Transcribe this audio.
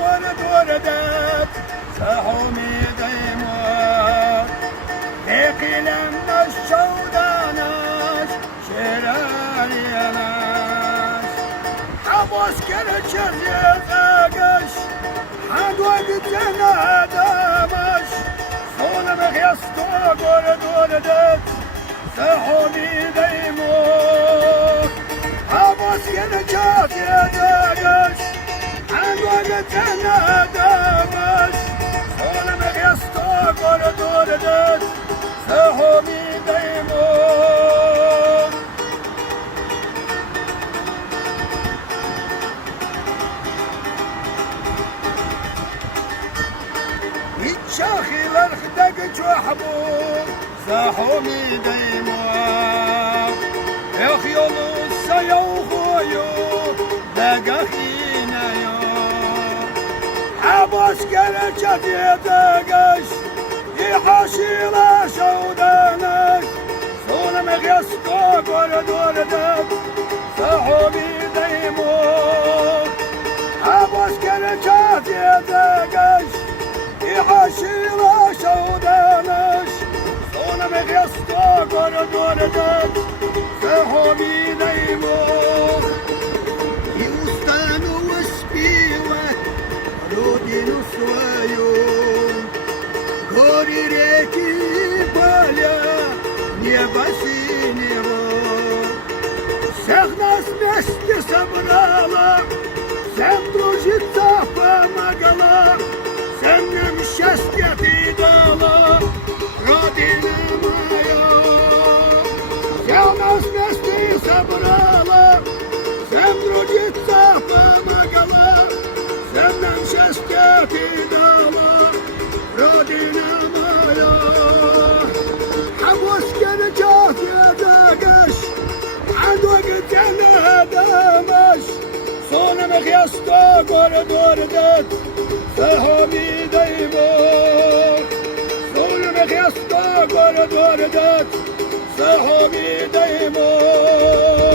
ورد وردت سحومي ديموت لقي لما الشوداناش شراري ناس حبوس كل شرير ثاقش حد وقتنا دامش صولم غيستو ورد وردت سحومي ديموت حبوس كل شرير ثاقش حد وقتنا دامش صولم غيستو ورد وردت سحومي ديموت يتشاخي للخدق جوحبو سحومي ديموت يا خيولو السيو خويو دقاخينا يو حبوس كالجات يدقش يحاشي لا شودانك صولم غيستوك ورد وردك سحومي ديموت حبوس كالجات يدقش يحاشي لا شودانك صولم غيستوك ورد وردك سحومي ديموت يوستانو وسبيوة رودي نسوايو Gori reki balya nie basinivo Всех нас вместе собрала Всем дружиться помогала Всем нам счастье ты дала Родина моя Всех нас вместе собрала Всем дружиться помогала Всем нам счастье ты дала Родина моя, حبوس كرجات يا داقش عند وقتنا دامش صولم غيستوك ورد وردت سحومي ديموت صولم غيستوك ورد وردت سحومي ديموت